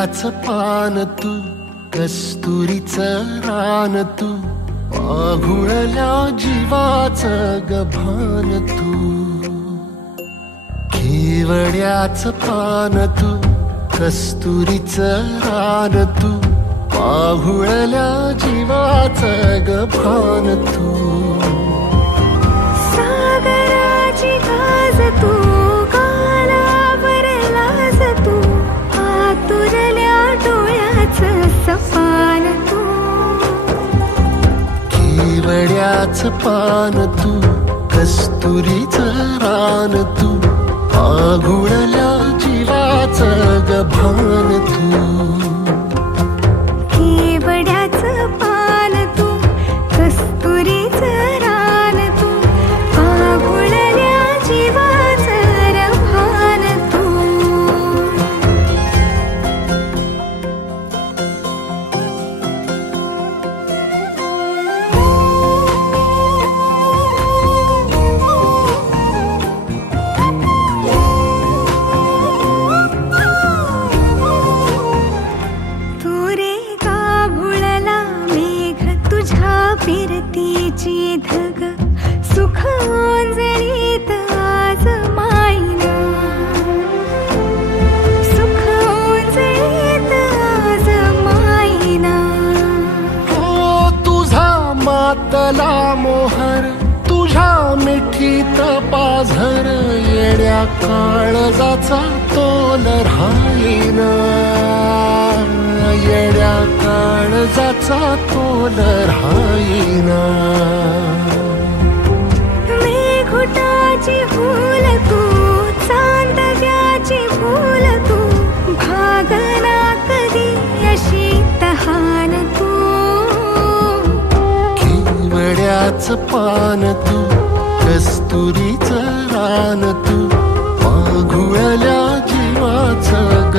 केवड्याचं पान तू, कस्तुरीचं रान तू, पाघुळल्या जीवाचं गभान तू. केवड्याचं पान तू, कस्तुरीचं रान तू, पाघुळल्या जीवाचं गभान तू. सागराची गाज तू, कालावर लाज तू, आतुरल्या डोळ्याचं सपान तू. केवड्याचं पान तू, कस्तुरीचं रान तू, पाघुळल्या जीवाचं गभान तू. केवड्याचं पान तू, कस्तुरीचं रान तू, पाघुळल्या जीवाचं रभान तू. फिरतीची धग सुख ओंजळीत आज मायना, सुख ओंजळीत आज मायना. हो तुझा मातला मोहर, तुझ्या मिठीत पाझर, येड्या काळजाचा तोल राहीना, येड्या काळजाचा तोल राहीना. मेघुटाची फूल तू, चांदव्याची फूल तू, भागना कधी अशी तहान तू. केवड्याचं पान तू, कस्तुरीचं रान तू, पाघुळल्या जीवाचं